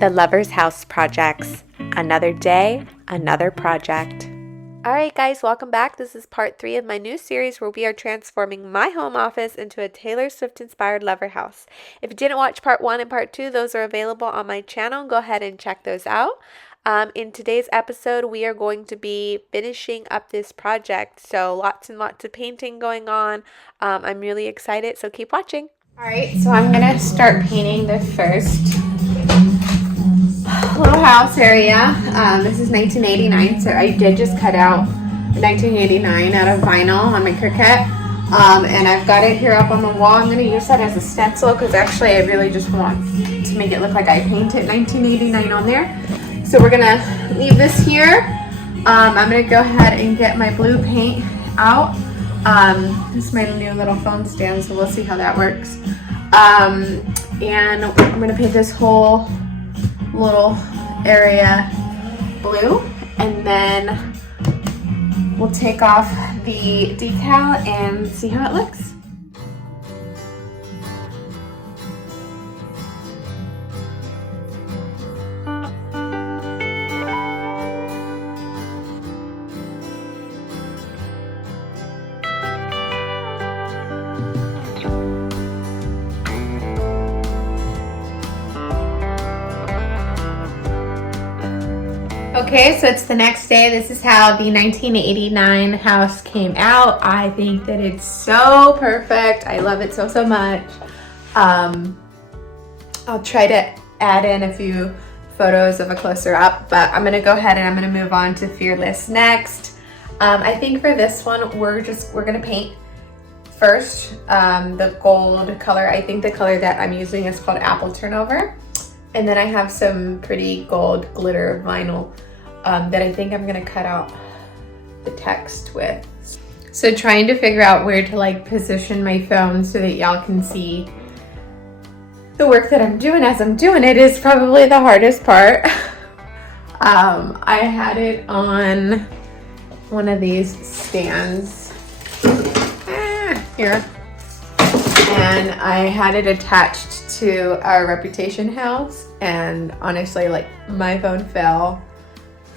The Lover's House Projects. Another day, another project. Alright guys, welcome back. This is part 3 of my new series where we are transforming my home office into a Taylor Swift inspired lover house. If you didn't watch part 1 and part 2, those are available on my channel. Go ahead and check those out. In today's episode, we are going to be finishing up this project. So lots and lots of painting going on. I'm really excited, so keep watching. Alright, so I'm going to start painting the first little house area. This is 1989, so I did just cut out 1989 out of vinyl on my Cricut. And I've got it here up on the wall. I'm going to use that as a stencil because actually I really just want to make it look like I painted 1989 on there. So we're going to leave this here. I'm going to go ahead and get my blue paint out. This is my new little phone stand, so we'll see how that works. And I'm going to paint this whole little area blue, and then we'll take off the decal and see how it looks. Okay, so it's the next day. This is how the 1989 house came out. I think that it's so perfect. I love it so much. I'll try to add in a few photos of a closer up, but I'm gonna go ahead and I'm gonna move on to Fearless next. I think for this one, we're gonna paint first the gold color. I think the color that I'm using is called Apple Turnover. And then I have some pretty gold glitter vinyl that I think I'm gonna cut out the text with. So trying to figure out where to like position my phone so that y'all can see the work that I'm doing as I'm doing it is probably the hardest part. I had it on one of these stands here, and I had it attached to our Reputation house, and honestly, like, my phone fell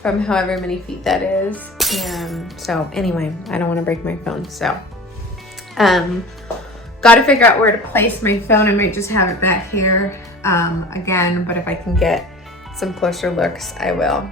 from however many feet that is, and so anyway, I don't want to break my phone, so got to figure out where to place my phone. I might just have it back here again, but if I can get some closer looks, I will.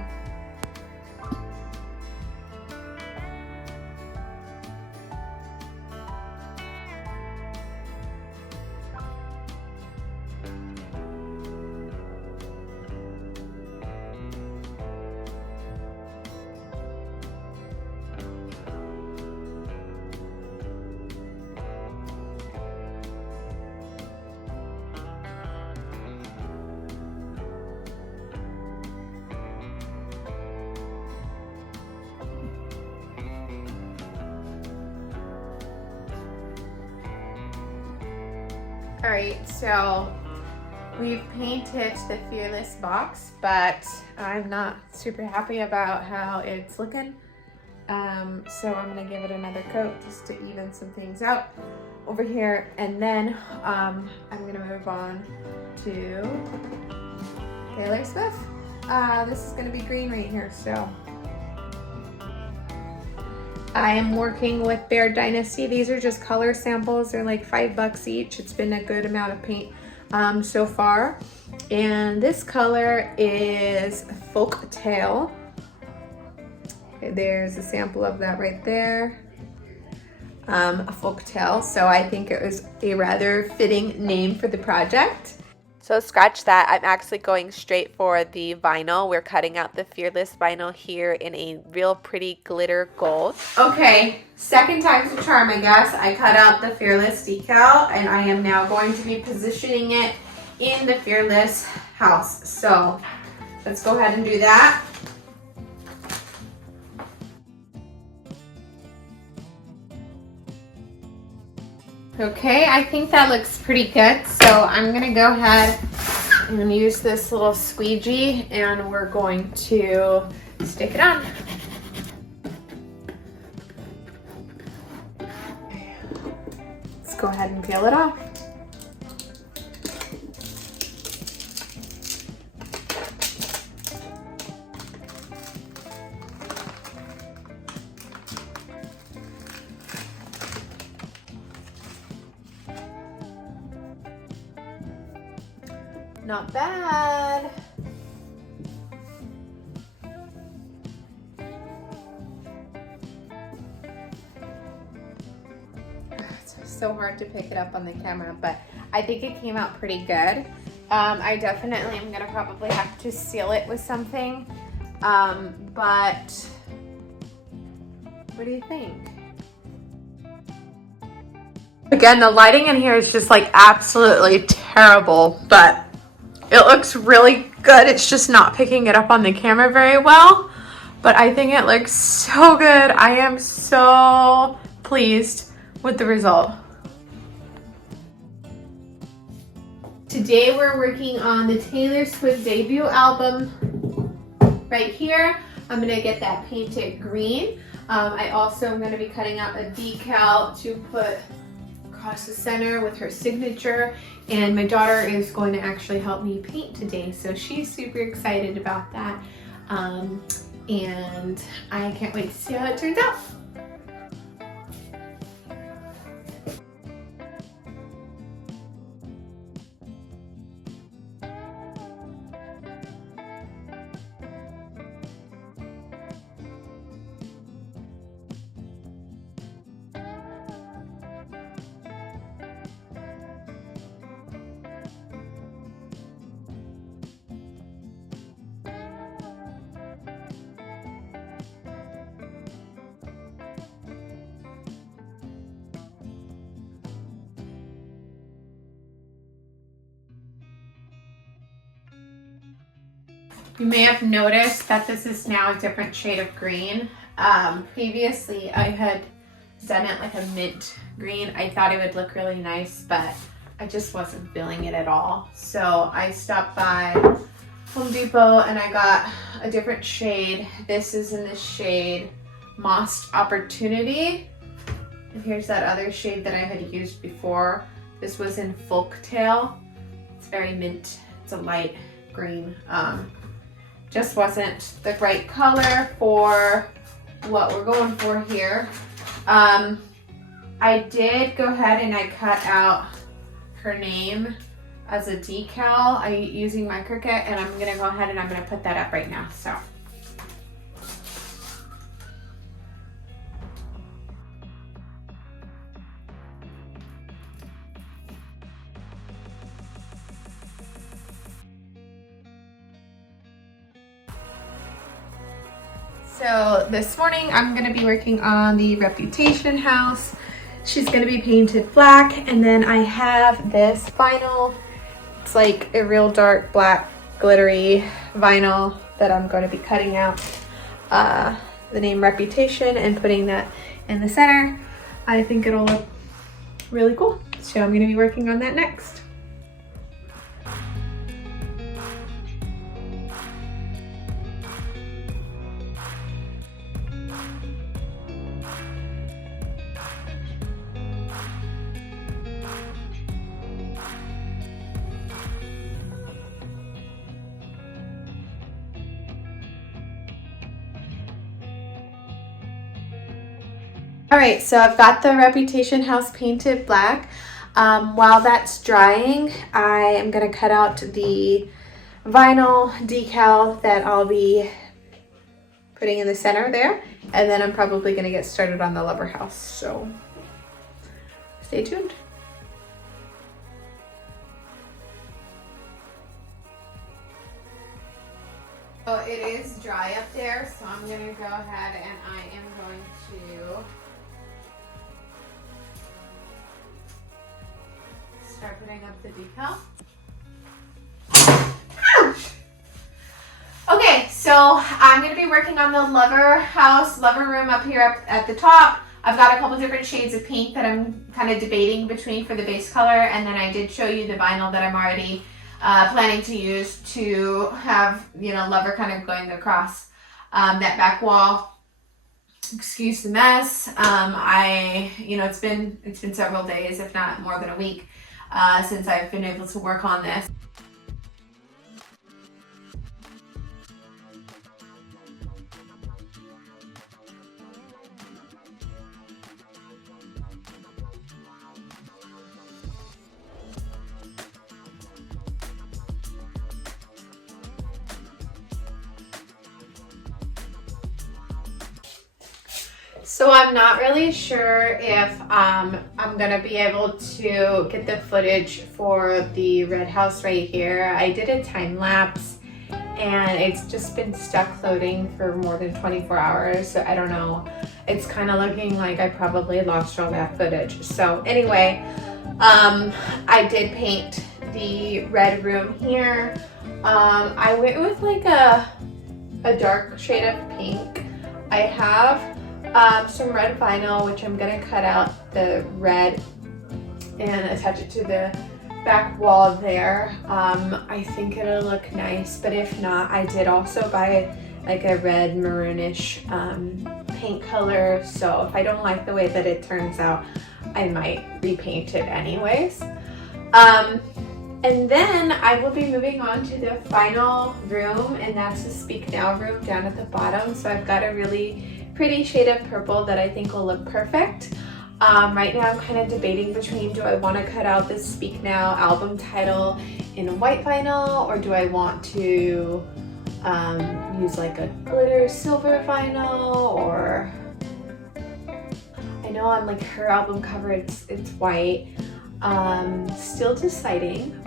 All right, so we've painted the Fearless box, but I'm not super happy about how it's looking. So I'm gonna give it another coat just to even some things out over here. And then I'm gonna move on to Taylor Swift. This is gonna be green right here, so. I am working with Bear Dynasty. These are just color samples. They're like $5 each. It's been a good amount of paint so far. And this color is Folk Tale. Okay, there's a sample of that right there. A Folk Tale. So I think it was a rather fitting name for the project. So scratch that. I'm actually going straight for the vinyl. We're cutting out the Fearless vinyl here in a real pretty glitter gold. Okay, second time's a charm, I guess. I cut out the Fearless decal, and I am now going to be positioning it in the Fearless house. So let's go ahead and do that. Okay, I think that looks pretty good. So I'm gonna go ahead and use this little squeegee, and we're going to stick it on. Let's go ahead and peel it off. Not bad. It's so hard to pick it up on the camera, but I think it came out pretty good. I definitely am gonna probably have to seal it with something. But what do you think? Again, the lighting in here is just like absolutely terrible, but it looks really good. It's just not picking it up on the camera very well, but I think it looks so good. I am so pleased with the result. Today we're working on the Taylor Swift debut album right here. I'm gonna get that painted green. I also am gonna be cutting out a decal to put across the center with her signature, and my daughter is going to actually help me paint today, so she's super excited about that, and I can't wait to see how it turns out. You may have noticed that this is now a different shade of green. Previously I had done it like a mint green. I thought it would look really nice, but I just wasn't feeling it at all. So I stopped by Home Depot and I got a different shade. This is in the shade Moss Opportunity. And here's that other shade that I had used before. This was in Folktale. It's very mint. It's a light green. Just wasn't the right color for what we're going for here. I did go ahead and I cut out her name as a decal using my Cricut, and I'm gonna go ahead and I'm gonna put that up right now. So this morning I'm going to be working on the Reputation house. She's going to be painted black, and then I have this vinyl. It's like a real dark black glittery vinyl that I'm going to be cutting out the name Reputation and putting that in the center. I think it'll look really cool. So I'm going to be working on that next. All right, so I've got the Reputation house painted black. While that's drying, I am gonna cut out the vinyl decal that I'll be putting in the center there, and then I'm probably gonna get started on the Lover house, so stay tuned. So it is dry up there, so I'm gonna go ahead and I am going to start putting up the decal. Ouch! Okay, so I'm going to be working on the Lover room up here up at the top. I've got a couple different shades of pink that I'm kind of debating between for the base color, and then I did show you the vinyl that I'm already planning to use to have, you know, Lover kind of going across that back wall. Excuse the mess. It's been several days, if not more than a week, since I've been able to work on this. So I'm not really sure if I'm gonna be able to get the footage for the red house right here. I did a time lapse and it's just been stuck loading for more than 24 hours. So I don't know. It's kind of looking like I probably lost all that footage. So anyway, I did paint the red room here. I went with like a dark shade of pink. I have some red vinyl, which I'm gonna cut out the red and attach it to the back wall there. I think it'll look nice, but if not, I did also buy like a red maroonish paint color. So if I don't like the way that it turns out, I might repaint it anyways. And then I will be moving on to the final room, and that's the Speak Now room down at the bottom. So I've got a really pretty shade of purple that I think will look perfect. Right now I'm kind of debating between, do I want to cut out this Speak Now album title in white vinyl, or do I want to use like a glitter silver vinyl, or I know on like her album cover it's white. Still deciding.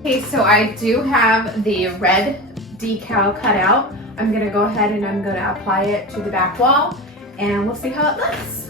Okay, so I do have the red decal cut out. I'm gonna go ahead and I'm gonna apply it to the back wall and we'll see how it looks.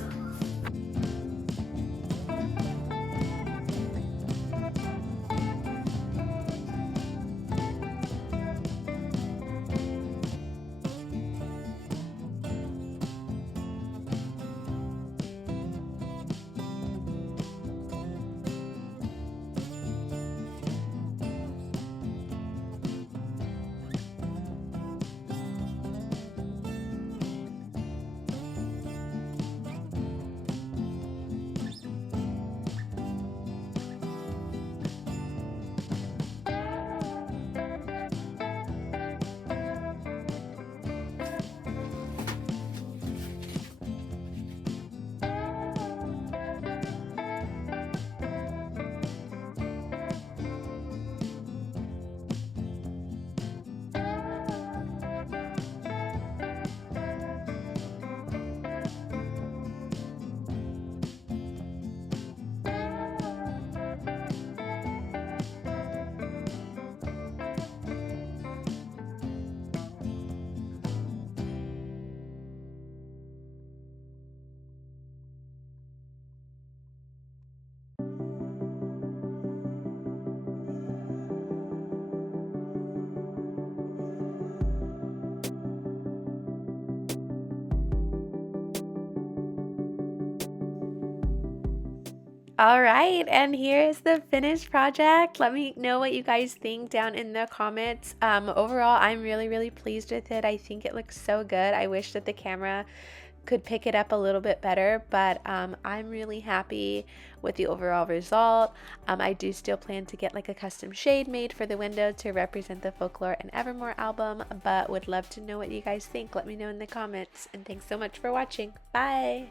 All right, and here's the finished project. Let me know what you guys think down in the comments. Overall, I'm really pleased with it. I think it looks so good. I wish that the camera could pick it up a little bit better, but I'm really happy with the overall result. I do still plan to get like a custom shade made for the window to represent the Folklore and Evermore album, but would love to know what you guys think. Let me know in the comments, and thanks so much for watching. Bye!